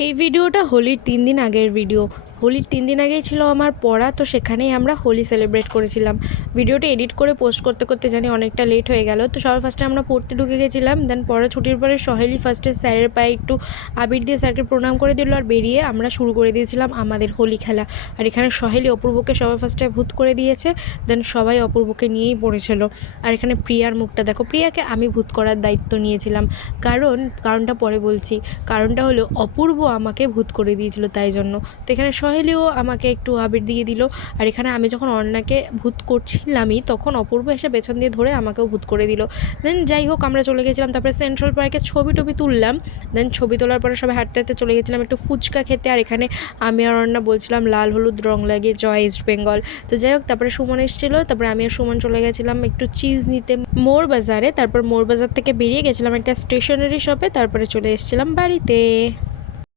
এই ভিডিওটা হোলির 3 দিন আগের ভিডিও। হোলির 3 দিন আগেই ছিল আমার পড়া, তো সেখানেই আমরা হোলি সেলিব্রেট করেছিলাম। ভিডিওটা এডিট করে পোস্ট করতে করতে জানি অনেকটা লেট হয়ে গেল। তো সবার ফার্স্টে আমরা পড়তে ঢুকে গেছিলাম। দেন পড়া ছুটির পরে সহেলি ফার্স্টে স্যারের পায়ে একটু আবির দিয়ে স্যারকে প্রণাম করে দিল, আর বেরিয়ে আমরা শুরু করে দিয়েছিলাম আমাদের হোলি খেলা। আর এখানে সহেলি অপূর্বকে সবার ফার্স্টে ভূত করে দিয়েছে। দেন সবাই অপূর্বকে নিয়েই পড়েছিল। আর এখানে প্রিয়ার মুখটা দেখো, প্রিয়াকে আমি ভূত করার দায়িত্ব নিয়েছিলাম, কারণটা পরে বলছি। কারণটা হলো অপূর্ব আমাকে ভূত করে দিয়েছিল, তাই জন্য। তো এখানে সহেলিও আমাকে একটু আবির দিয়ে দিল। আর এখানে আমি যখন অর্ণাকে ভূত করছিলামই, তখন অপূর্ব এসে পেছন দিয়ে ধরে আমাকেও ভূত করে দিল। দেন যাই হোক, আমরা চলে গেছিলাম। তারপরে সেন্ট্রাল পার্কে ছবি তুললাম। দেন ছবি তোলার পরে সবাই হাঁটতে হাঁটতে চলে গেছিলাম একটু ফুচকা খেতে। আর এখানে আমি আর অর্ণা বলছিলাম লাল হলুদ রং লাগে, জয় ইস্ট বেঙ্গল। তো যাই হোক, তারপরে সুমন এসেছিলো। তারপরে আমি আর সুমন চলে গেছিলাম একটু চিজ নিতে মোড় বাজারে। তারপর মোড় বাজার থেকে বেরিয়ে গেছিলাম একটা স্টেশনারি শপে। তারপরে চলে এসেছিলাম বাড়িতে।